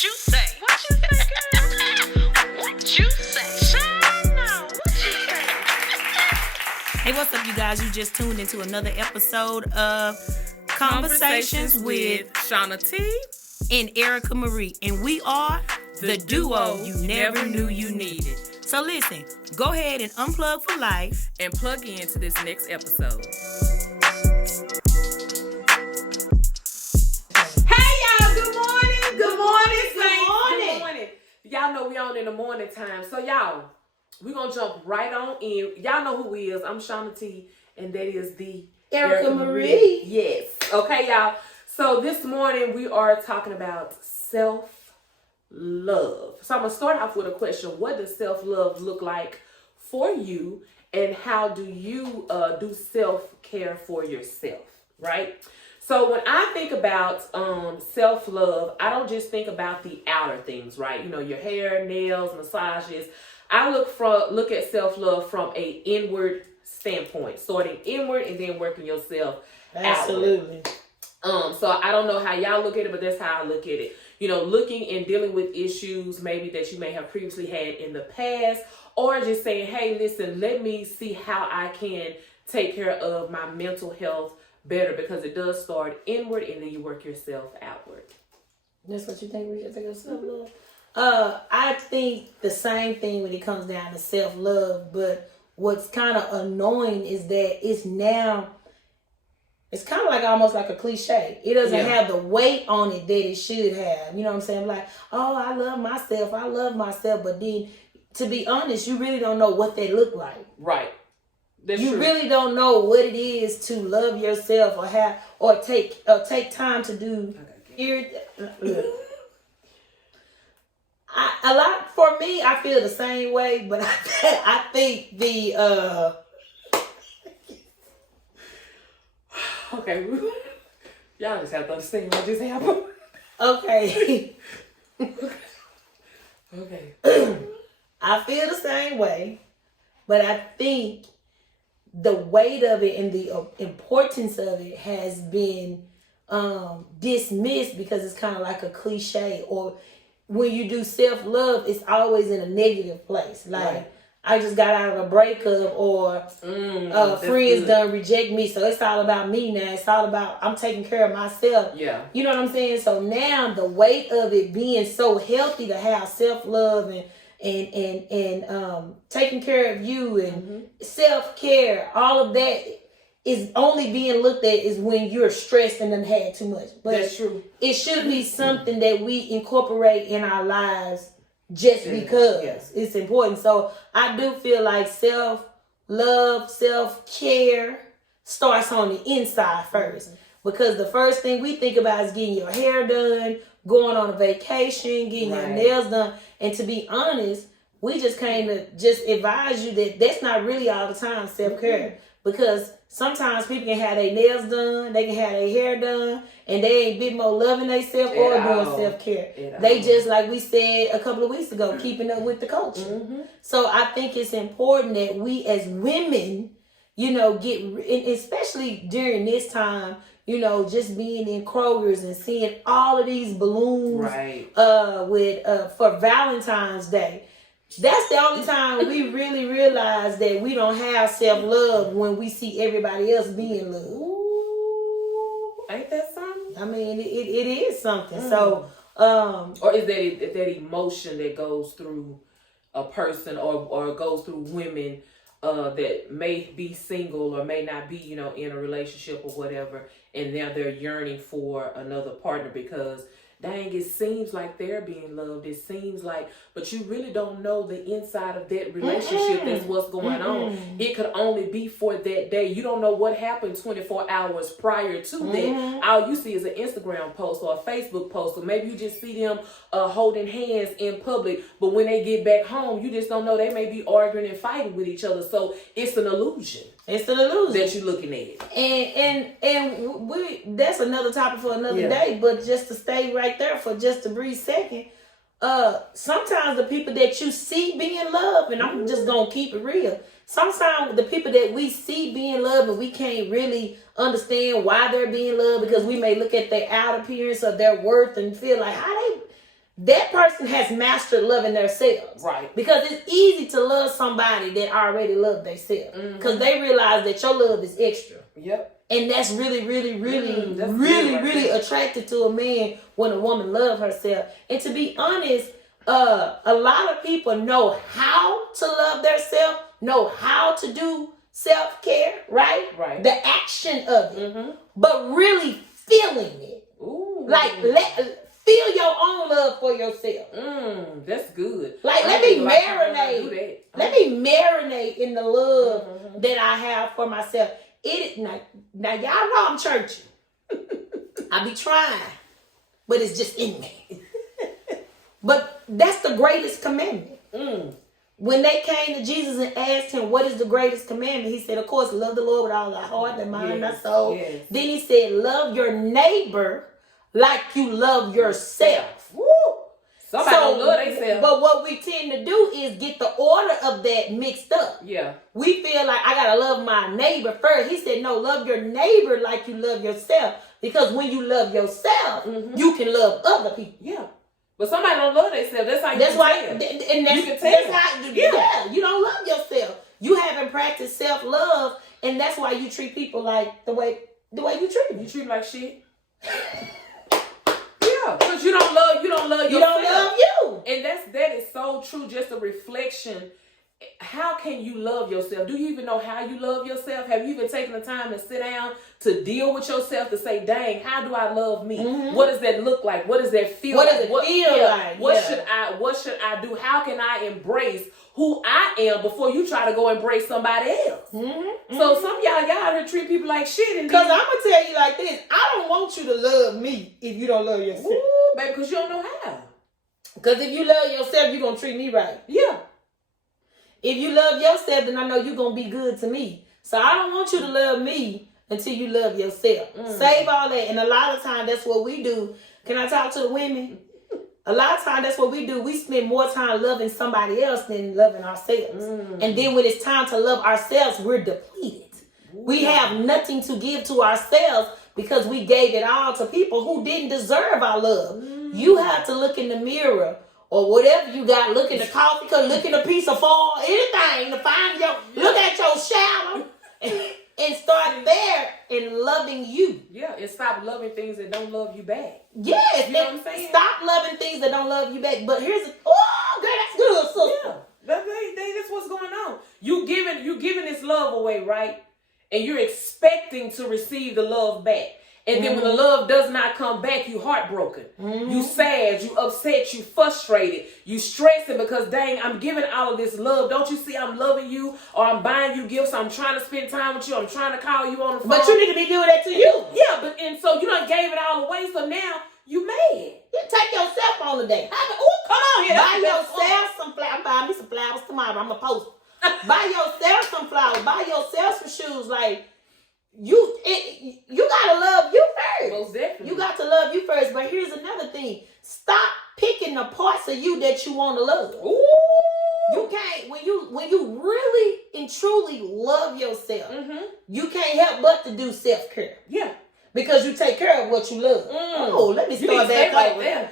What you say? What you say, girl? What you say? Shine what you say? Hey, what's up, you guys? You just tuned into another episode of Conversations with Shauna T and Erica Marie, and we are the duo you never knew you needed. needed. So listen, go ahead and unplug for life. And plug into this next episode. Hey y'all, good morning. Good morning. Y'all know we on in the morning time. So y'all, we gonna jump right on in. Y'all know who we is. I'm Shauna T, and that is the Erica Marie. Yes. Okay, y'all. So this morning we are talking about self-love. So I'm gonna start off with a question. What does self-love look like for you, and how do you do self-care for yourself, right? So when I think about self-love, I don't just think about the outer things, right? You know, your hair, nails, massages. I look at self-love from a inward standpoint, starting inward and then working yourself Absolutely. outward. So I don't know how y'all look at it, but that's how I look at it. You know, looking and dealing with issues maybe that you may have previously had in the past, or just saying, hey, listen, let me see how I can take care of my mental health better, because it does start inward and then you work yourself outward. That's what you think we should think of self-love? I think the same thing when it comes down to self-love, but what's kind of annoying is that it's kind of like almost like a cliche. It doesn't have the weight on it that it should have. You know what I'm saying? Like, oh, I love myself. But then, to be honest, you really don't know what they look like. Right. That's you true. really don't know what it is to love yourself or take time to do. For me, I feel the same way, but I think the okay, y'all just have to understand what just happened. okay. Okay. I feel the same way, but I think the weight of it and the importance of it has been dismissed, because it's kind of like a cliche, or when you do self-love, it's always in a negative place. Like, right. I just got out of a breakup, or friends done reject me, so it's all about me now. It's all about I'm taking care of myself. Yeah. You know what I'm saying? So now the weight of it being so healthy to have self-love and taking care of you and self-care, all of that is only being looked at is when you're stressed and done had too much. But that's true. It should be something that we incorporate in our lives just because it's important. So I do feel like self-love, self-care starts on the inside first. Because the first thing we think about is getting your hair done, going on a vacation, getting your nails done. And to be honest, we just came to just advise you that that's not really all the time self-care. Because sometimes people can have their nails done, they can have their hair done, and they ain't bit more loving themselves or doing self-care. They just, like we said a couple of weeks ago, keeping up with the culture. So I think it's important that we as women, you know, especially during this time, you know, just being in Kroger's and seeing all of these balloons for Valentine's Day. That's the only time we really realize that we don't have self-love, when we see everybody else being loved. Ooh, ain't that something? I mean, it is something. So, or is that emotion that goes through a person or goes through women that may be single or may not be, you know, in a relationship or whatever, and now they're yearning for another partner because, dang, it seems like they're being loved. It seems like, but you really don't know the inside of that relationship. That's what's going on. It could only be for that day. You don't know what happened 24 hours prior to that. All you see is an Instagram post or a Facebook post, or maybe you just see them holding hands in public. But when they get back home, you just don't know. They may be arguing and fighting with each other. So it's an illusion. It's an illusion that you're looking at. And we that's another topic for another day. But just to stay right there for just a brief second, sometimes the people that you see being loved, and I'm just gonna keep it real, sometimes the people that we see being loved and we can't really understand why they're being loved, because we may look at their outer appearance or their worth and feel like, how that person has mastered loving themselves. Right. Because it's easy to love somebody that already loved themselves. Because they realize that your love is extra. Yep. And that's really, really, really, that's really, good right really there. attractive to a man when a woman loves herself. And to be honest, a lot of people know how to love themselves, know how to do self-care, right? Right. The action of it. But really feeling it. Ooh. Like, feel your own love for yourself. That's good. Like, let me marinate. Let me marinate in the love that I have for myself. Now y'all know I'm churchy. I be trying, but it's just in me. But that's the greatest commandment. When they came to Jesus and asked him, what is the greatest commandment? He said, of course, love the Lord with all thy heart, thy mind, thy soul. Yes. Then he said, love your neighbor like you love yourself. Woo! Somebody don't love themselves. But what we tend to do is get the order of that mixed up. Yeah. We feel like I gotta love my neighbor first. He said, no, love your neighbor like you love yourself. Because when you love yourself, you can love other people. Yeah. But somebody don't love themselves. That's how you That's can why, tell. and You can that's tell. how, Yeah. you don't love yourself. You haven't practiced self-love, and that's why you treat people like the way you treat them. You treat them like shit. Yeah, because you don't love yourself. You don't love you. And that is so true. Just a reflection. How can you love yourself? Do you even know how you love yourself? Have you even taken the time to sit down to deal with yourself to say, dang, how do I love me? What does that look like? What does that feel What like? does it feel like? What should I do? How can I embrace who I am before you try to go embrace somebody else? So some of y'all out here treat people like shit. Because I'm going to tell you like this. I don't want you to love me if you don't love yourself. Ooh, baby, because you don't know how. Because if you love yourself, you're going to treat me right. Yeah. If you love yourself, then I know you're going to be good to me. So I don't want you to love me until you love yourself. Save all that. And a lot of times, that's what we do. Can I talk to the women? A lot of times, that's what we do. We spend more time loving somebody else than loving ourselves. And then when it's time to love ourselves, we're depleted. We have nothing to give to ourselves because we gave it all to people who didn't deserve our love. You have to look in the mirror or whatever you got, look in the coffee cup, look in a piece of foil, anything to find look at your shadow and start there in loving you. Yeah, and stop loving things that don't love you back. Yes, You know what I'm saying? Stop loving things that don't love you back. But here's girl, that's good, sister. Yeah, that's what's going on. You giving this love away, right? And you're expecting to receive the love back. And then when the love does not come back, you heartbroken. You sad, you upset, you frustrated, you stressing because dang, I'm giving all of this love. Don't you see I'm loving you? Or I'm buying you gifts, I'm trying to spend time with you, I'm trying to call you on the phone. But you need to be doing that to you. Yeah, and so you done gave it all away, so now you mad. You take yourself on a date. Come on here. Buy yourself some flowers. I'm buying me some flowers tomorrow. I'm going to post. Buy yourself some flowers. Buy yourself some shoes. Like, you gotta love you first. Most definitely. You got to love you first. But here's another thing. Stop picking the parts of you that you want to love. Ooh. You can't, when you really and truly love yourself, you can't help but to do self-care. Yeah. Because you take care of what you love. Oh, let me start back right over. there.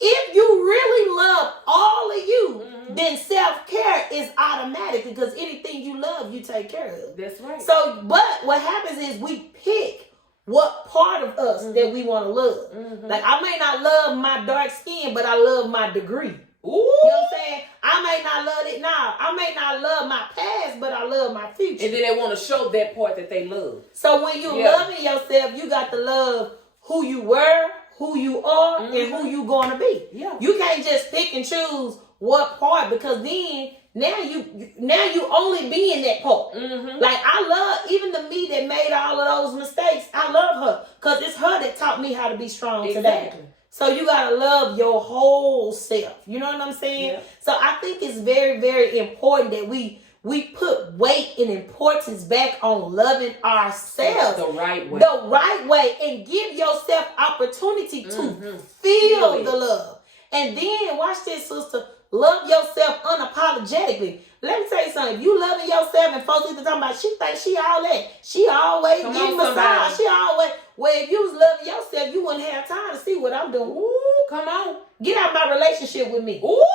If you really love all of you, then self-care is automatic because anything you love, you take care of. That's right. So, but what happens is we pick what part of us that we want to love. Like, I may not love my dark skin, but I love my degree. Ooh. You know what I'm saying? I may not love it now. I may not love my past, but I love my future. And then they want to show that part that they love. So when you loving yourself, you got to love who you were, who you are, and who you going to be. Yeah. You can't just pick and choose what part because then now you only be in that part. Like I love even the me that made all of those mistakes. I love her because it's her that taught me how to be strong today. So you gotta love your whole self. You know what I'm saying? Yeah. So I think it's very, very important that we put weight and importance back on loving ourselves The right way. the right way and give yourself opportunity to feel the love. And then watch this, sister. love yourself unapologetically. Let me tell you something. If you loving yourself and folks either talking about she thinks she all that, she always Come getting on, massage. somebody. She always. Well, if you was loving yourself, you wouldn't have time to see what I'm doing. Ooh, come on. Get out my relationship with me. Ooh,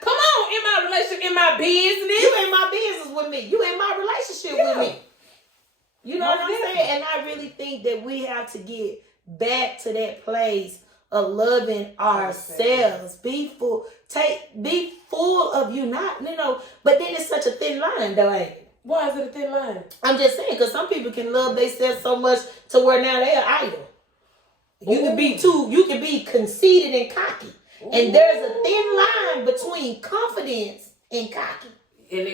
come on. In my relationship, in my business. You in my business with me. You in my relationship with me. You know Most what I'm saying? definitely. And I really think that we have to get back to that place of loving ourselves. Be full of you, not, but then it's such a thin line though, ain't it? Why is it a thin line? I'm just saying, because some people can love themselves so much to where now they're idle. You can be conceited and cocky. And there's a thin line between confidence and cocky.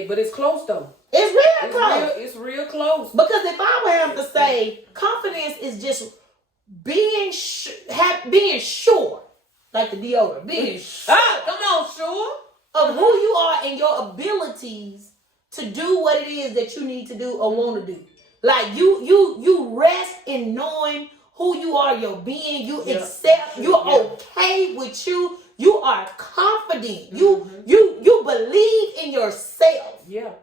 But it's close though. It's real close. It's real close. Because if I would have to say, confidence is just being sure, like the deodorant, being sure Come on, sure. of who you are and your abilities to do what it is that you need to do or want to do. Like you rest in knowing who you are, your being. You accept. You're okay with you. You are confident. You believe in yourself. Yeah.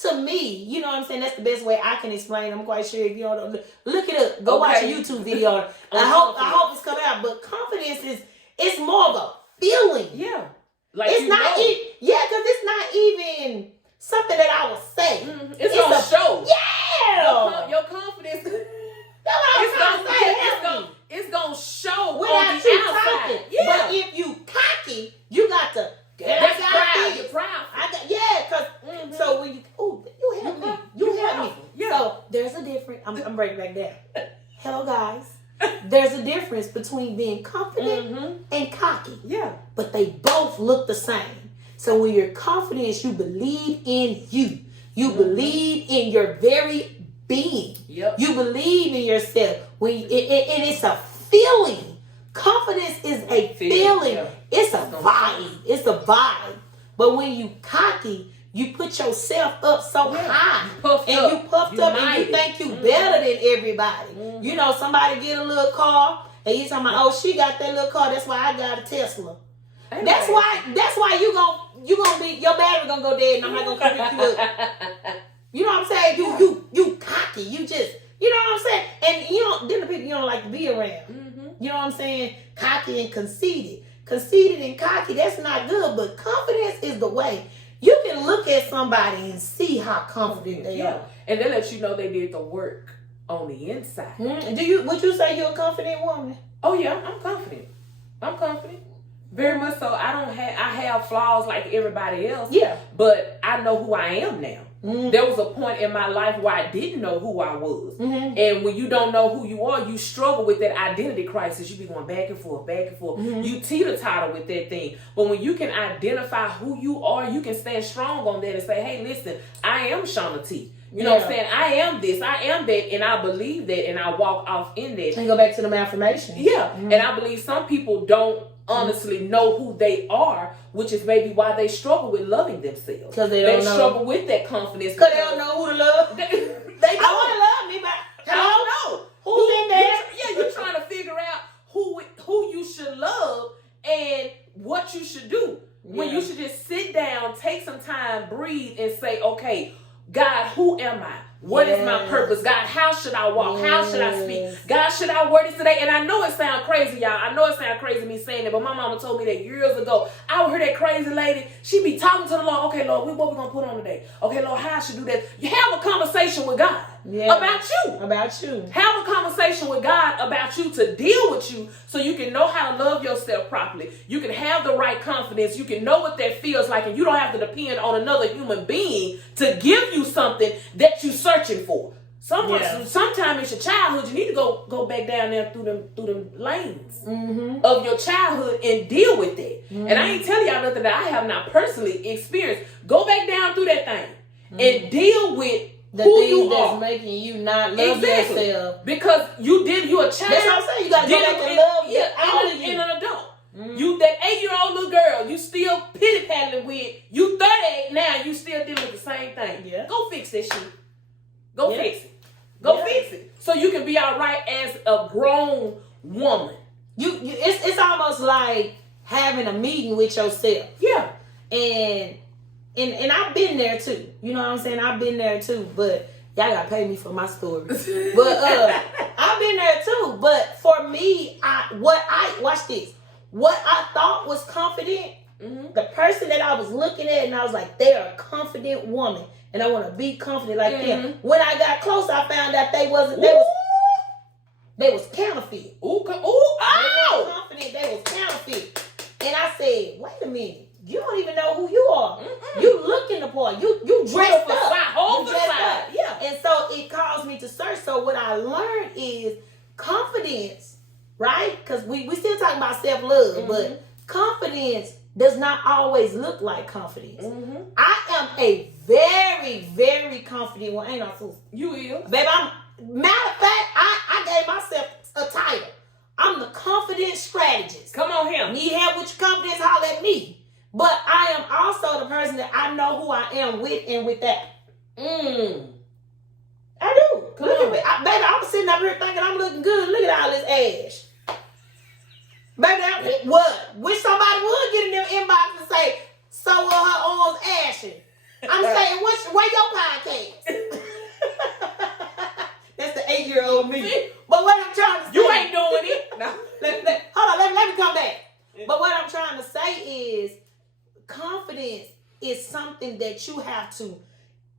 To me, you know what I'm saying? That's the best way I can explain. I'm quite sure if you don't look it up, go watch a YouTube video on it. I hope it's coming out. But confidence it's more of a feeling. Yeah. Like It's not because it's not even something that I would say. Mm-hmm. It's gonna show. Yeah. Your confidence. That's what I'm trying to say. It's gonna show Without on the you outside. talking. Yeah. But if you cocky, you got to. That's proud. You're proud. Because so when you help me. You help me. Yeah. So there's a difference. I'm breaking back down. Hello, guys. There's a difference between being confident and cocky. Yeah. But they both look the same. So when you're confident, you believe in you. You believe in your very being. Yep. You believe in yourself. And it's a feeling. Confidence is a feeling. Yeah. It's a vibe. It's a vibe. But when you cocky, you put yourself up so high. You puffed up and you think you better than everybody. You know, somebody get a little car and you talking about, oh, she got that little car, that's why I got a Tesla. Anyway. That's why you gonna be, your battery gonna go dead and I'm not gonna come pick you up. You know what I'm saying? You cocky. You just, you know what I'm saying? And then the people you don't like to be around. You know what I'm saying? Cocky and conceited. Conceited and cocky, that's not good, but confidence is the way. You can look at somebody and see how confident they are. And they let you know they did the work on the inside. Would you say you're a confident woman? Oh yeah, I'm confident. Very much so. I have flaws like everybody else. Yeah. But I know who I am now. There was a point in my life where I didn't know who I was. And when you don't know who you are, you struggle with that identity crisis. You be going back and forth. You teeter-totter with that thing. But when you can identify who you are, you can stand strong on that and say, hey, listen, I am Shauna T. You know what I'm saying? I am this, I am that, and I believe that, and I walk off in that. And go back to the affirmation. Yeah. And I believe some people don't honestly know who they are, which is maybe why they struggle with loving themselves. Because they struggle with that confidence. Because they don't know who to love. They I want to love me, but I don't know. Who's in there? You're trying to figure out who you should love and what you should do. When you should just sit down, take some time, breathe, and say, okay, God, who am I? What is my purpose? God, how should I walk? How should I speak? God, should I wear this today? And I know it sounds crazy, y'all. I know it sounds crazy me saying it, but my mama told me that years ago. I would hear that crazy lady. She be talking to the Lord. Okay, Lord, what we going to put on today? Okay, Lord, how I should do that? You have a conversation with God about you. About you. Have a conversation with God about you to deal with you so you can know how to love yourself properly. You can have the right confidence. You can know what that feels like, and you don't have to depend on another human being to give you something that you're searching for. Sometimes it's your childhood. You need to go back down there through them lanes of your childhood and deal with that. And I ain't telling y'all nothing that I have not personally experienced. Go back down through that thing and deal with the who things you that's are. making you not love yourself. Because you a child. That's what I'm saying. You got to go back and love all of you. In an adult. You that 8-year-old little girl, you still pity paddling with. You 38 now, you still dealing with the same thing. Yeah. Go fix that shit. Go fix it. Go fix it. So you can be all right as a grown woman. It's almost like having a meeting with yourself. Yeah. And I've been there too. You know what I'm saying? I've been there too. But y'all gotta pay me for my story. But I've been there too. But for me, watch this. What I thought was confident, the person that I was looking at, and I was like, they're a confident woman, and I want to be confident like them. When I got close, I found out they wasn't. They was counterfeit. Ooh, They weren't confident. They was counterfeit. And I said, wait a minute. You don't even know who you are. You looking the part. You dressed up. Yeah. And so it caused me to search. So what I learned is confidence, right? Because we still talking about self-love, but confidence does not always look like confidence. I am a very, very confident one. Ain't I, Susan? You is. Baby, matter of fact, I gave myself a title. I'm the confident strategist. Come on here. Need help with your confidence, holler at me. But I am also the person that I know who I am with and without. I do. Come Look on. at me. Baby, I'm sitting up here thinking I'm looking good. Look at all this ash. Baby, what? Wish somebody would get in their inbox and say, so are her arms ashy. I'm saying, where your podcast? That's the 8-year-old me. But what I'm trying to say, You ain't doing it. No. hold on, let me come back. But what I'm trying to say is, confidence is something that you have to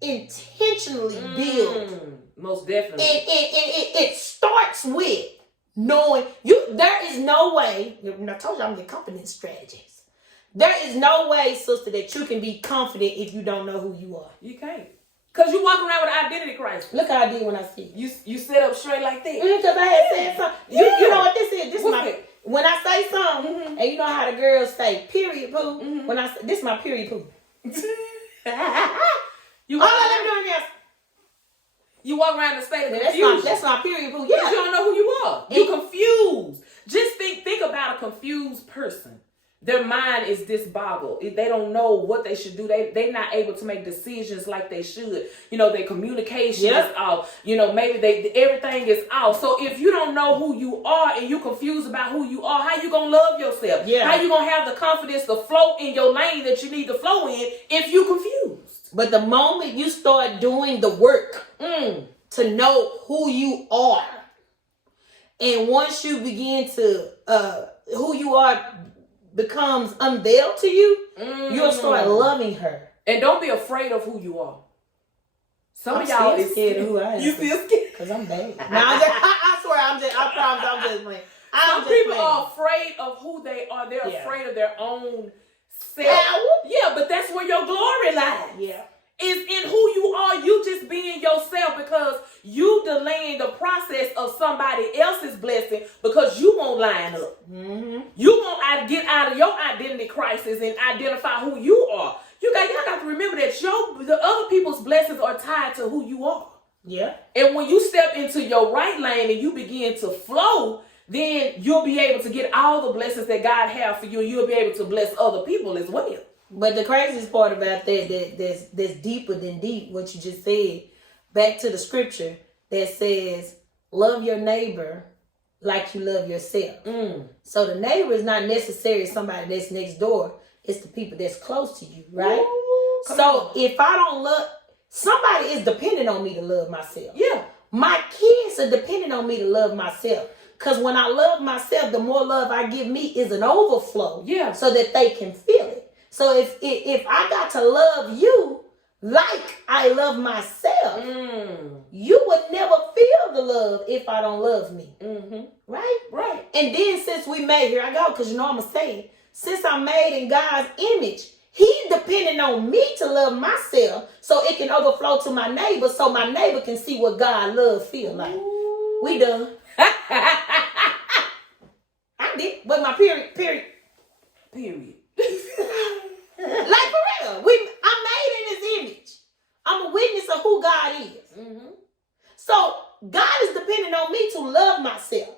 intentionally build. Most definitely. It starts with knowing you. There is no way. I told you I'm the confidence strategist. There is no way, sister, that you can be confident if you don't know who you are. You can't. Because you walk around with an identity crisis. Look how I did when I see you. You sit up straight like that. Because I had said something. You know what this is? This is What's my. it? When I say something, and you know how the girls say period poo. When I say this is my period poo. You All let me do it again. You walk around in a state of That's confusion. that's my period poo. Because Yeah. you don't know who you are. You confused. Just think about a confused person. Their mind is disboggled. They don't know what they should do. They're not able to make decisions like they should. You know, their communication is off. You know, maybe everything is off. So if you don't know who you are and you confused about who you are, how you gonna love yourself? Yeah. How you gonna have the confidence to flow in your lane that you need to flow in if you confused? But the moment you start doing the work to know who you are, and once you begin to who you are becomes unveiled to you, you'll start loving her. And don't be afraid of who you are. Some I'm of y'all still is scared of who I am. You still scared? Because I'm bad. I swear, I promise I'm just playing. Some people are afraid of who they are. They're afraid of their own self. Yeah, but that's where your glory lies. Yeah. Is in who you are, you just being yourself, because you delaying the process of somebody else's blessing because you won't line up. You won't get out of your identity crisis and identify who you are. Y'all got to remember that the other people's blessings are tied to who you are. Yeah. And when you step into your right lane and you begin to flow, then you'll be able to get all the blessings that God has for you, and you'll be able to bless other people as well. But the craziest part about that's deeper than deep, what you just said, back to the scripture that says, love your neighbor like you love yourself. So the neighbor is not necessarily somebody that's next door. It's the people that's close to you, right? Ooh, so if I don't love, somebody is dependent on me to love myself. Yeah. My kids are dependent on me to love myself. Because when I love myself, the more love I give me is an overflow. Yeah. So that they can feel it. So if I got to love you like I love myself, you would never feel the love if I don't love me. Right? Right. And then since we made, here I go, because you know I'm going to say it. Since I'm made in God's image, He's depending on me to love myself so it can overflow to my neighbor, so my neighbor can see what God love feel like. Ooh. We done. I did. But my period. Like for real. I'm made in His image. I'm a witness of who God is. So God is depending on me to love myself.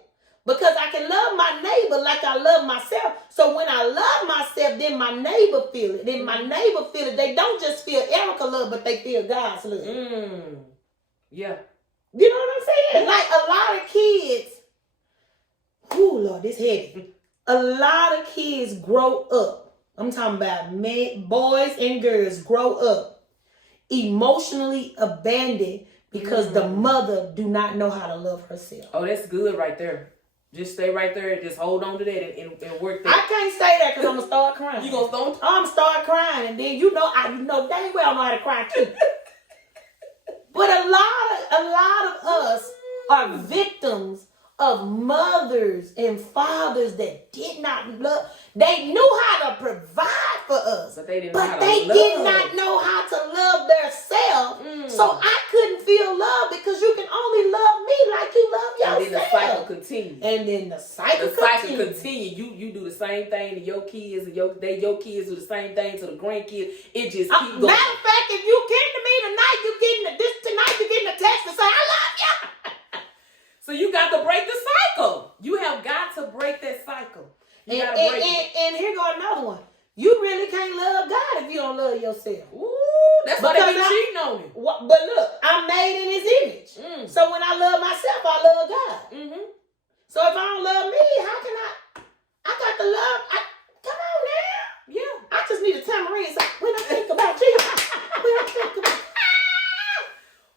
Because I can love my neighbor like I love myself. So when I love myself, then my neighbor feel it. Then my neighbor feel it. They don't just feel Erica love, but they feel God's love. Yeah. You know what I'm saying? Like a lot of kids, oh Lord, this heavy. A lot of kids grow up. I'm talking about men, boys and girls grow up emotionally abandoned because the mother do not know how to love herself. Oh, that's good right there. Just stay right there and just hold on to that and work that. I can't say that because I'm gonna start crying. You gonna start? I'm start crying, and then you know dang well I know how to cry too. But a lot of us are victims of mothers and fathers that did not love. They knew how to provide for us, but they did not know how to love themselves. So I couldn't feel love because you can only love me like you love yourself. And then the cycle continues. And then the cycle continues. You do the same thing to your kids, and your kids do the same thing to the grandkids. It just keeps going. Matter of fact, if you came to me tonight, you're getting a text to say I love you. So you got to break the cycle. You have got to break that cycle. And here go another one. You really can't love God if you don't love yourself. Ooh, that's why they be cheating on you. But look, I'm made in His image. So when I love myself, I love God. So if I don't love me, how can I got to love. Come on now. Yeah. I just need a tambourine. So when I think about Jesus, when I think about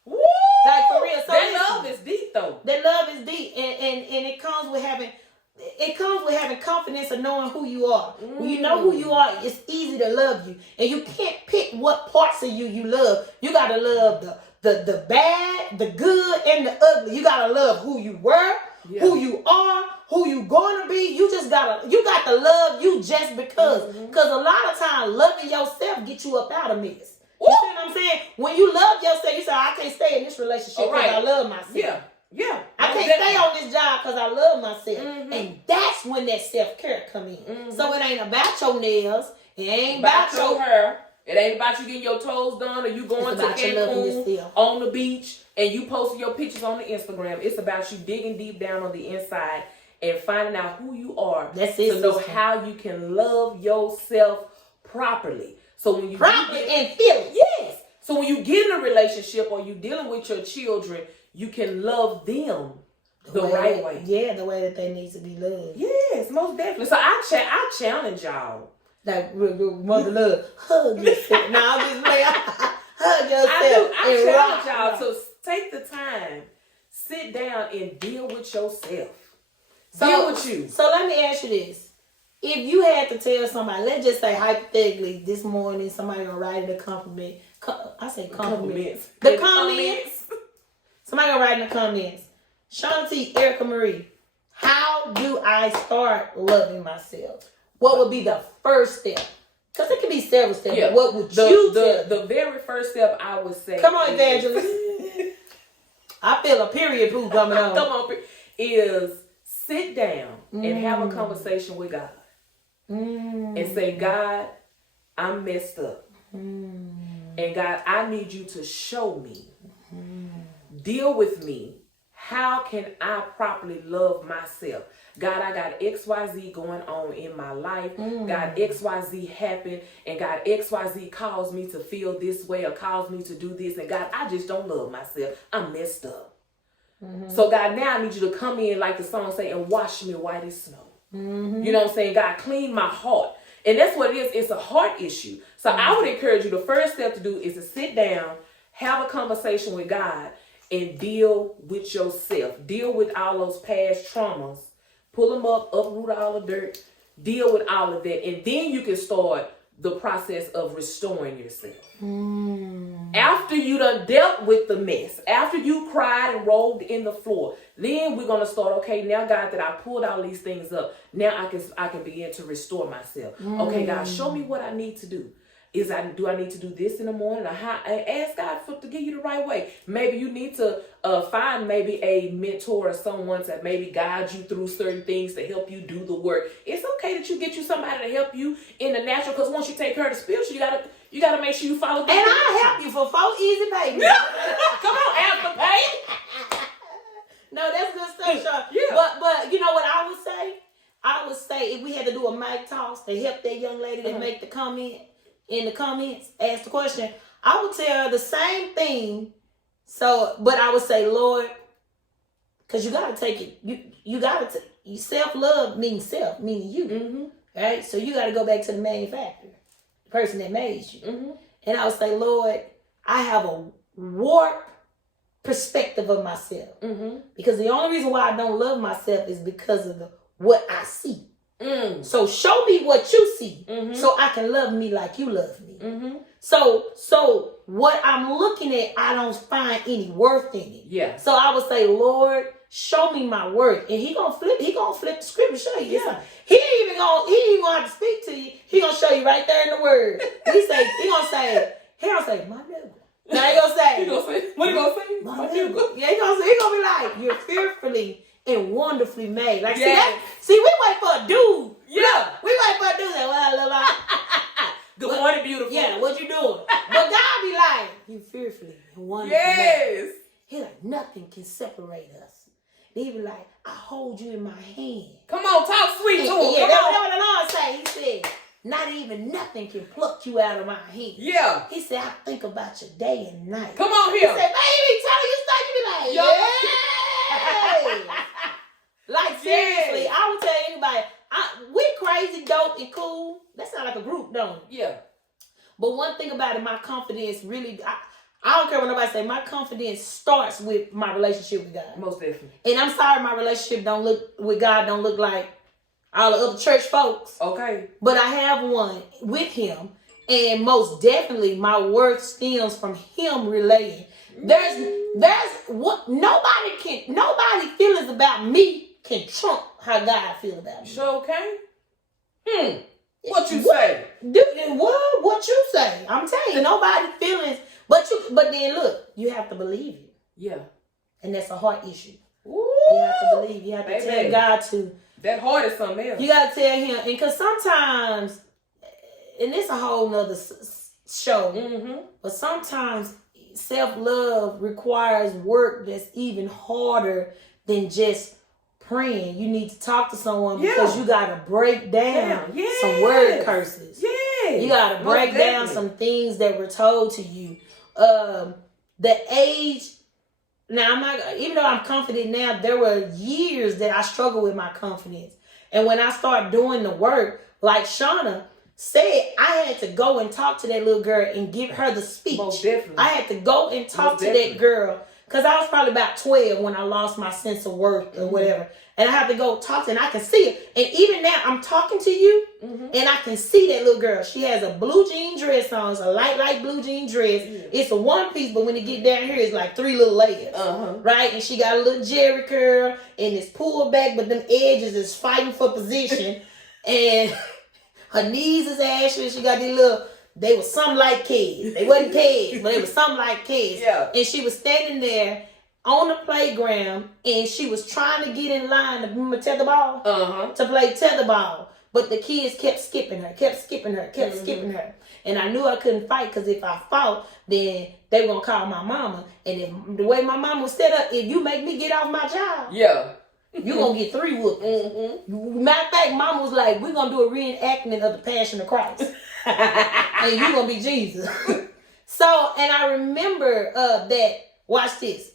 Woo! Like for real. So that love is deep though. That love is deep, and it comes with having confidence of knowing who you are. When you know who you are, it's easy to love you, and you can't pick what parts of you love. You gotta love the bad, the good, and the ugly. You gotta love who you were, who you are, who you gonna be. You got to love you just because. Because a lot of times loving yourself get you up out of mess. You see what I'm saying? When you love yourself, you say, I can't stay in this relationship because I love myself. Yeah. I can't stay on this job because I love myself. And that's when that self-care come in. So it ain't about your nails. It ain't about your hair. It ain't about you getting your toes done or you going to Cancun on the beach and you posting your pictures on the Instagram. It's about you digging deep down on the inside and finding out who you are. That's it. To know how you can love yourself properly. So when you and feel it. Yes. So when you get in a relationship or you dealing with your children, you can love them the right way. Yeah, the way that they need to be loved. Yes, most definitely. So I challenge y'all. Like mother love, hug yourself. Now I'm just like hug yourself. I challenge y'all to take the time, sit down and deal with yourself. Deal with you. So let me ask you this. If you had to tell somebody, let's just say hypothetically, this morning somebody gonna write in a compliment. I say compliments. The comments. Somebody gonna write in the comments. Shanti, Erica Marie, how do I start loving myself? What would be the first step? Because it can be several steps. Yeah. But what would you tell? The very first step I would say. Come on, Evangelist. I feel a period poop coming on. Come on, is sit down and have a conversation with God. And say, God, I'm messed up. And God, I need you to show me. Deal with me. How can I properly love myself? God, I got XYZ going on in my life. God, XYZ happened. And God, XYZ caused me to feel this way or caused me to do this. And God, I just don't love myself. I'm messed up. So God, now I need you to come in like the song say and wash me white as snow. You know what I'm saying? God, clean my heart. And that's what it is. It's a heart issue. So I would encourage you, the first step to do is to sit down, have a conversation with God, and deal with yourself. Deal with all those past traumas. Pull them up, uproot all the dirt. Deal with all of that. And then you can start the process of restoring yourself. After you done dealt with the mess, after you cried and rolled in the floor, then we're gonna start, okay, now God, that I pulled all these things up, now I can begin to restore myself. Okay, God, show me what I need to do. Do I need to do this in the morning? Or ask God to give you the right way. Maybe you need to find maybe a mentor or someone to maybe guide you through certain things to help you do the work. It's okay that you get you somebody to help you in the natural, because once you take care of the spiritual, you gotta make sure you follow. And I'll help you for 4 easy payments. Come on, Apple Pay. No, that's good stuff, Sean. Yeah. But you know what I would say? I would say if we had to do a mic toss to help that young lady that make the comment in the comments, ask the question, I would tell her the same thing. So, but I would say, Lord, because you gotta take it. You gotta take self-love means self, meaning you. Right? So you got to go back to the manufacturer, the person that made you. Mm-hmm. And I would say, Lord, I have a warped perspective of myself. Mm-hmm. Because the only reason why I don't love myself is because of what I see. Mm. So show me what you see, Mm-hmm. so I can love me like you love me. Mm-hmm. So what I'm looking at, I don't find any worth in it. Yeah. So I would say, Lord, show me my worth. And he gonna flip the script and show you. Yeah. He ain't even gonna have to speak to you. He gonna show you right there in the word. He gonna say, my nigga. Now he gonna say, what he gonna say? my nigga. Yeah, he gonna be like, you're fearfully and wonderfully made. Like, see, we wait for a dude. Yeah. We wait for a dude that, well, I love Good morning, beautiful. yeah, what you doing? But God be like, you fearfully and wonderfully made. Yes. He like, nothing can separate us. And he be like, I hold you in my hand. Come on, talk sweet to him. Yeah, Come that's on. what the Lord say. He said, not even nothing can pluck you out of my hand. Yeah. He said, I think about you day and night. Come on He here. said, baby, telling you stuff, you be like, yeah. Like, seriously, I would tell anybody, we crazy, dope, and cool. That sound like a group, don't it? Yeah. But one thing about it, my confidence really, I don't care what nobody say, my confidence starts with my relationship with God. Most definitely. And I'm sorry my relationship with God don't look like all the other church folks. Okay. But I have one with him. And most definitely my worth stems from him relaying. There's what nobody feelings about me can trump how God feels about me. Sure can. What you say? What you say? I'm telling you, nobody feelings, but then look, you have to believe it. Yeah. And that's a heart issue. Ooh, You have to believe. You have to tell God to. That heart is something else. You got to tell him. And because sometimes, and it's a whole nother show, Mm-hmm. but sometimes self-love requires work that's even harder than just praying. You need to talk to someone because you got to break down some word curses. Yeah. You got to break down some things that were told to you. The age. Now, even though I'm confident now, there were years that I struggled with my confidence. And when I started doing the work, like Shauna said, I had to go and talk to that little girl and give her the speech. Most definitely. I had to go and talk to that girl because I was probably about 12 when I lost my sense of worth or whatever. And I have to go talk to her, and I can see it. And even now, I'm talking to you, and I can see that little girl. She has a blue jean dress on. It's a light blue jean dress. Yeah. It's a one piece, but when it get down here, it's like 3 little layers. Right? And she got a little jerry curl, and it's pulled back, but them edges is fighting for position. And her knees is ashy. She got these little, they were something like kids. They wasn't kids, but they were something like kids. Yeah. And she was standing there on the playground, and she was trying to get in line to remember tetherball, to play tetherball. But the kids kept skipping her. And I knew I couldn't fight because if I fought, then they were going to call my mama. And if the way my mama was set up, if you make me get off my job, you're going to get 3 whoopings. Matter of fact, mama was like, we're going to do a reenactment of the Passion of Christ. And you're going to be Jesus. So, and I remember that, watch this.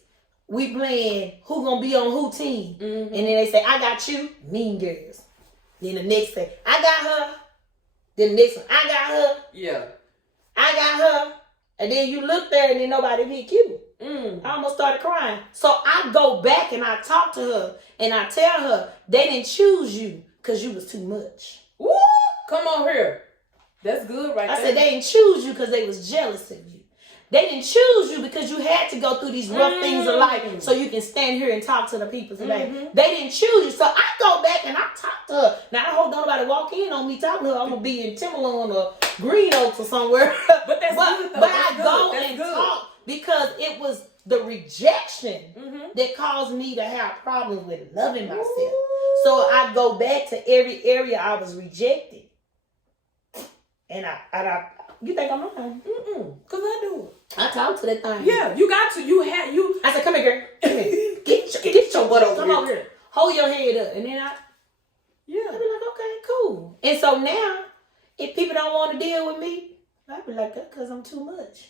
We playing who gonna be on who team. And then they say, I got you, Mean Girls. Then the next say, I got her. Then the next one, I got her. Yeah. I got her. And then you look there and then nobody pick you. I almost started crying. So I go back and I talk to her and I tell her, they didn't choose you because you was too much. Woo! Come on here. That's good right there. I said, they didn't choose you because they was jealous of you. They didn't choose you because you had to go through these rough things of life so you can stand here and talk to the people today. They didn't choose you. So I go back and I talk to her. Now, I hope nobody walk in on me talking to her. I'm going to be in Timberland or Green Oaks or somewhere. But that's good, though. But That's I good. go That's and good. talk because it was the rejection that caused me to have problems with loving myself. So I go back to every area I was rejected. And I you think I'm lying? Cause I do it. I talk to that thing. Yeah, you got to. I said, come here, girl. Come here. Get your butt over here. Come over here. Hold your head up. And then I be like, okay, cool. And so now, if people don't want to deal with me, I be like, that's because I'm too much.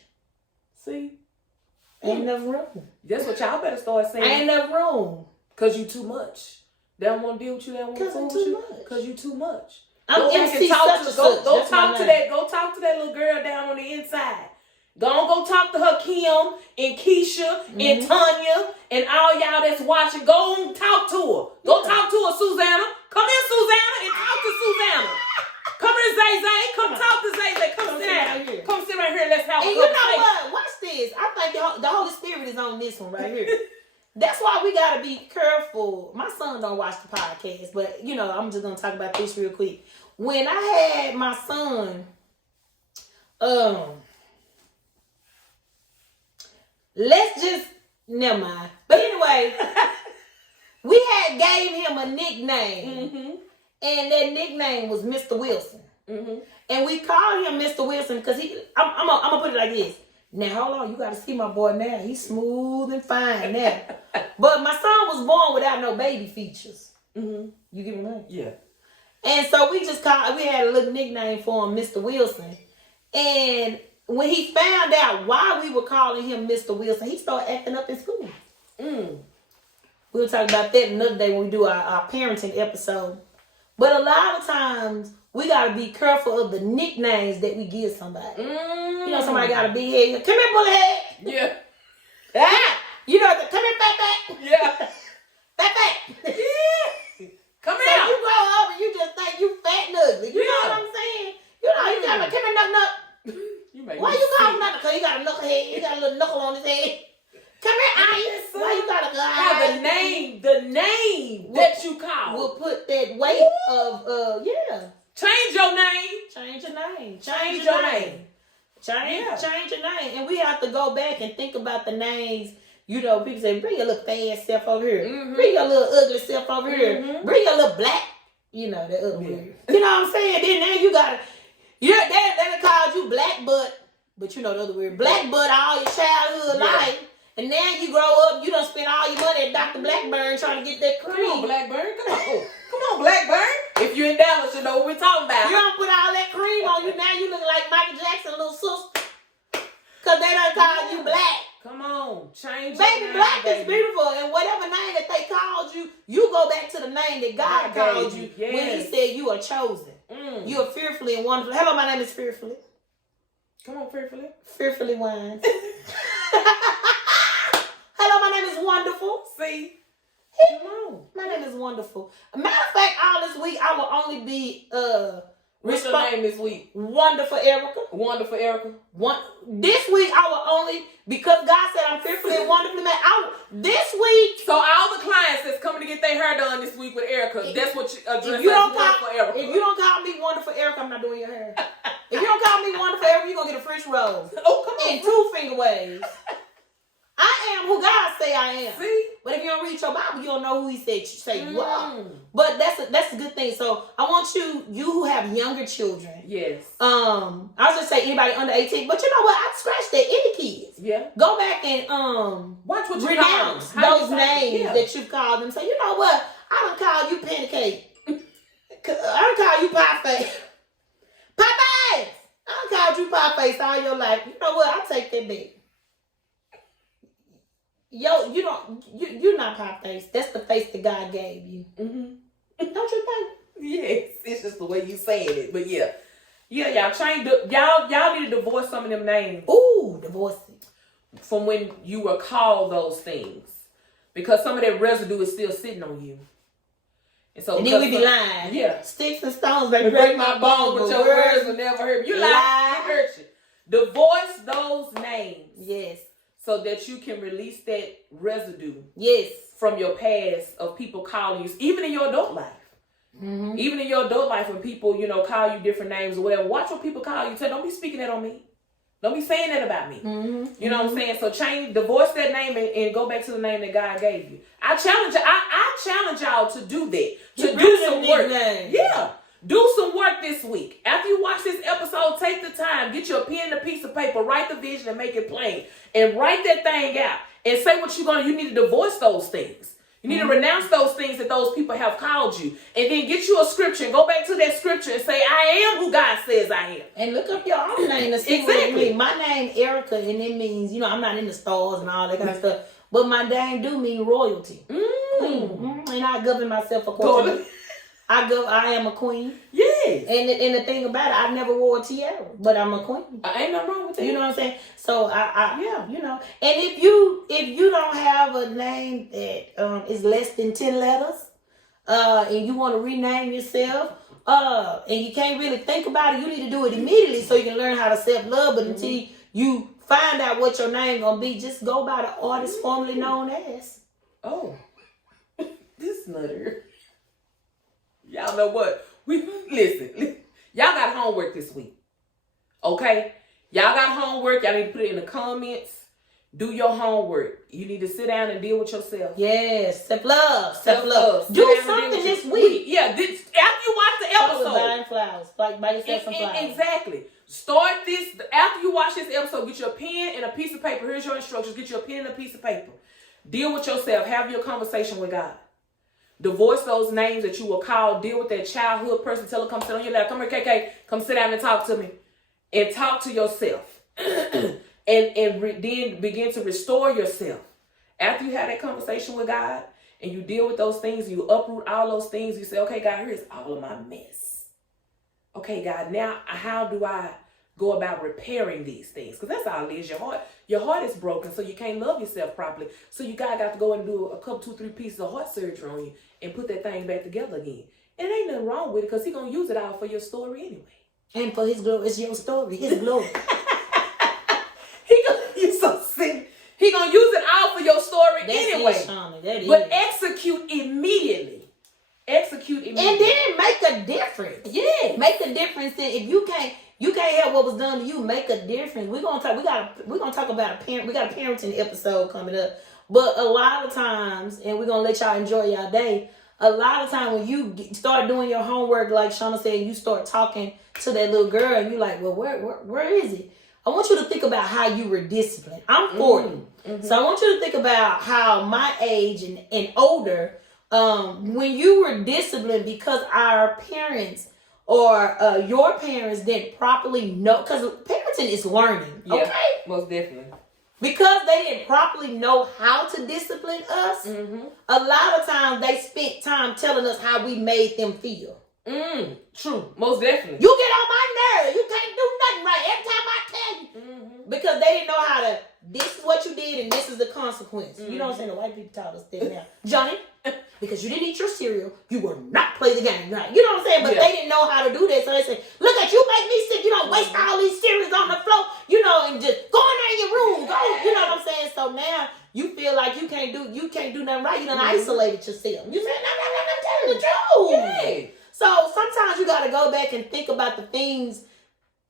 See? Ain't enough room. That's what y'all better start saying. Ain't enough room. Cause you too much. They don't want to deal with you. They don't want to Because I'm fool with too you. much. Cause you too much. I'm Go back MC and talk such to and such. go That's my talk to name. that. Go talk to that little girl down on the inside. Go talk to her, Kim and Keisha and Tanya and all y'all that's watching. Go and talk to her. Go talk to her, Susanna. Come here, Susanna, and talk to Susanna. Come here, Zay Zay. Come talk to Zay Zay. Come sit down. right here. Come sit right here. Let's have a And you know conversation. what? Watch this. I think the Holy Spirit is on this one right here. That's why we gotta be careful. My son don't watch the podcast, but you know, I'm just gonna talk about this real quick. When I had my son, let's just never mind. But anyway, we had gave him a nickname, and that nickname was Mr. Wilson. And we called him Mr. Wilson because I'm gonna put it like this. Now hold on, you gotta see my boy now. He's smooth and fine now. But my son was born without no baby features. You get me right? Yeah. And so we had a little nickname for him, Mr. Wilson. And when he found out why we were calling him Mr. Wilson, he started acting up in school. We'll talk about that another day when we do our parenting episode. But a lot of times, we got to be careful of the nicknames that we give somebody. You know, somebody got a big head. Come here, bullet head. Yeah. Ah! You know, come here, fat. Yeah. Fat. Yeah. Come So here. you grow up and you just think you fat and ugly. You know what I'm saying? You know, you got to come here, nut. You make Why me you call sick. him nut? Because he got a knuckle head. He got a little knuckle on his head. Come here, Ice. Why you got a good How the name that you call. will put that weight of, yeah. Change your name. Change your name. Change your name. Change your name. And we have to go back and think about the names. You know, people say, bring your little fast self over here. Bring your little ugly self over here. Bring your little black. You know, that other word. You know what I'm saying? Then now you got to, they called you black but you know the other word. Black butt all your childhood life. And now you grow up, you done spend all your money at Dr. Blackburn trying to get that cream. Come on, Blackburn. Come on, Blackburn. If you're in Dallas, you know what we're talking about. You don't put all that cream on you. Now you look like Michael Jackson's little sister. Because they done called you black. Come on. Change your Baby, name, black baby. is beautiful. And whatever name that they called you, you go back to the name that God called you when he said you are chosen. You are fearfully and wonderfully. Hello, my name is Fearfully. Come on, Fearfully. Fearfully Wines. Hello, my name is Wonderful. See? Come on. My name is Wonderful. Matter of fact, all this week I will only be What's your name this week? Wonderful Erica. Wonderful Erica. This week I will only, because God said I'm fearfully and wonderfully made. This week. So all the clients that's coming to get their hair done this week with Erica, that's what you address If you don't as Wonderful Erica. If you don't call me Wonderful Erica, I'm not doing your hair. If you don't call me Wonderful Erica, you're gonna get a French rose. Oh, come on. In 2 finger waves. I am who God say I am. See? But if you don't read your Bible, you don't know who he said you are. But that's a good thing. So I want you who have younger children. Yes. I was just say anybody under 18, but you know what? I scratched that. Any kids. Yeah. Go back and watch what you renounce call them. those names that you've called them. Say, you know what? I don't call you pancake. I don't call you pie face. Pie face! I don't call you pie face all your life. You know what? I'll take that back. Yo, you're not pie face. That's the face that God gave you. Don't you think? Yes, it's just the way you saying it. But yeah, y'all need to divorce some of them names. Ooh, divorce it. From when you were called those things, because some of that residue is still sitting on you. And then we be lying. Yeah, sticks and stones may break my bones, but your words will never hurt me. You lie, it hurt you. Divorce those names. Yes. So that you can release that residue. Yes. From your past of people calling you, even in your adult life. Even in your adult life, when people, call you different names or whatever, watch what people call you. Don't be speaking that on me. Don't be saying that about me. You know what I'm saying? So divorce that name and go back to the name that God gave you. I challenge y'all to do that. To do some work. Yeah. Do some work this week. After you watch this episode, take the time, get your pen and a piece of paper, write the vision and make it plain. And write that thing out. And say what you need to divorce those things. You need to renounce those things that those people have called you. And then get you a scripture and go back to that scripture and say, I am who God says I am. And look up your own name to see what it means. My name Erica, and it means, I'm not in the stars and all that kind of stuff. But my name do mean royalty. And I govern myself accordingly. I am a queen. Yes. And the thing about it, I never wore a tiara, but I'm a queen. Ain't nothing wrong with that. You know what I'm saying? So yeah, you know. And if you don't have a name that is less than 10 letters, and you want to rename yourself, and you can't really think about it, you need to do it immediately so you can learn how to self-love. But until you find out what your name gonna be, just go by the artist formerly known as. Oh, this nutter. Y'all know what? Listen. Y'all got homework this week. Okay? Y'all got homework. Y'all need to put it in the comments. Do your homework. You need to sit down and deal with yourself. Yes, self-love. Self-love. Do something this week. Yeah, after you watch the episode. Buying flowers. Like buy yourself some flowers. Exactly. Start this. After you watch this episode, get your pen and a piece of paper. Here's your instructions. Get your pen and a piece of paper. Deal with yourself. Have your conversation with God. Divorce those names that you will call. Deal with that childhood person. Tell her, come sit on your lap. Come here, KK. Come sit down and talk to me. And talk to yourself. and then begin to restore yourself. After you have that conversation with God and you deal with those things, you uproot all those things. You say, okay, God, here's all of my mess. Okay, God, now how do I go about repairing these things? Because that's all it is. Your heart is broken, so you can't love yourself properly. So you got to go and do a couple, 2, 3 pieces of heart surgery on you and put that thing back together again. And ain't nothing wrong with it because he's going to use it all for your story anyway. And for his glory. It's your story. His glory. You're so sick. He going to use it all for your story anyway. That is. But execute immediately. And then make a difference. Yeah. Make a difference. If you can't help what was done to you, make a difference. We're gonna talk about we got a parenting episode coming up. But a lot of times, and we're gonna let y'all enjoy y'all day. A lot of time when you start doing your homework, like Shauna said, you start talking to that little girl, and you're like, well, where is it? I want you to think about how you were disciplined. I'm 40, so I want you to think about how my age and older, when you were disciplined because our parents or your parents didn't properly know, because parenting is learning, okay? Yeah, most definitely. Because they didn't properly know how to discipline us, a lot of times they spent time telling us how we made them feel. True, most definitely. You get on my nerves. You can't do nothing right every time I tell you. Because they didn't know how to, this is what you did and this is the consequence. You know what I'm saying? The white people taught us that now. Johnny, because you didn't eat your cereal, you will not play the game right. You know what I'm saying? But they didn't know how to do that. So they said, look at you, make me sick. You don't waste all these cereals on the floor, and just go in there in your room. Go, you know what I'm saying? So now you feel like you can't do nothing right. You done isolated yourself. You said, no, I'm telling the truth. Yeah. So sometimes you got to go back and think about the things.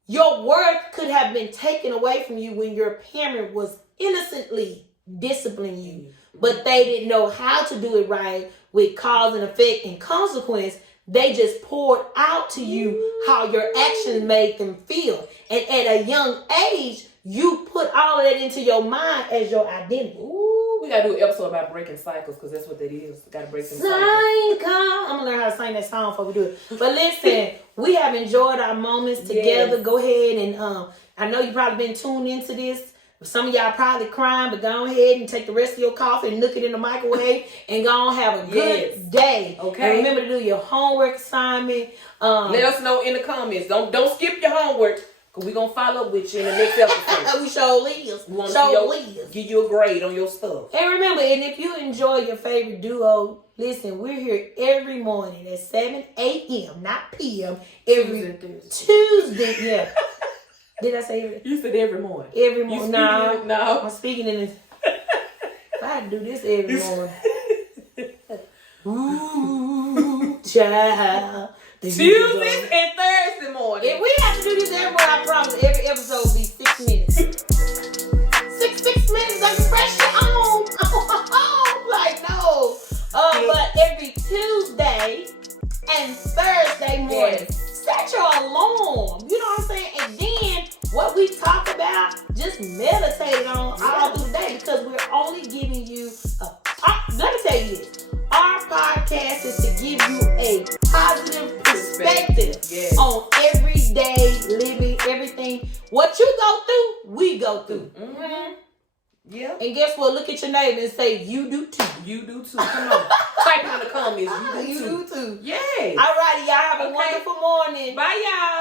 Your worth could have been taken away from you when your parent was innocently disciplining you, but they didn't know how to do it right with cause and effect and consequence. They just poured out to you how your actions made them feel. And at a young age, you put all of that into your mind as your identity. Ooh, we got to do an episode about breaking cycles because that's what that is. Got to break some cycles. I'm going to learn how to sing that song before we do it. But listen, we have enjoyed our moments together. Yes. Go ahead and I know you probably been tuned into this. Some of y'all probably crying, but go ahead and take the rest of your coffee and look it in the microwave and go on have a good day. Okay. And remember to do your homework assignment. Let us know in the comments. Don't skip your homework. We're going to follow up with you in the next episode. We sure is. We want to give you a grade on your stuff. And remember, and if you enjoy your favorite duo, listen, we're here every morning at 7 a.m., not p.m. Every Tuesday. Yeah. Did I say every? You said every morning. Every morning. No. I'm speaking in this. If I had to do this every morning. Ooh, child. Tuesdays and Thursday morning. If we have to do this every morning, I promise every episode will be 6 minutes. 6 minutes of refreshing on. Like, no. But every Tuesday and Thursday morning, set your alarm. You know what I'm saying? And then what we talk about, just meditate on all through the day because we're only giving you let me tell you this. Our podcast is to give you a positive perspective on everyday living, everything. What you go through, we go through. Yeah. And guess what? Look at your neighbor and say, you do too. You do too. Come on. Type it in the comments. You do too. You do too. Yes. All righty, y'all have a Okay. wonderful morning. Bye, y'all.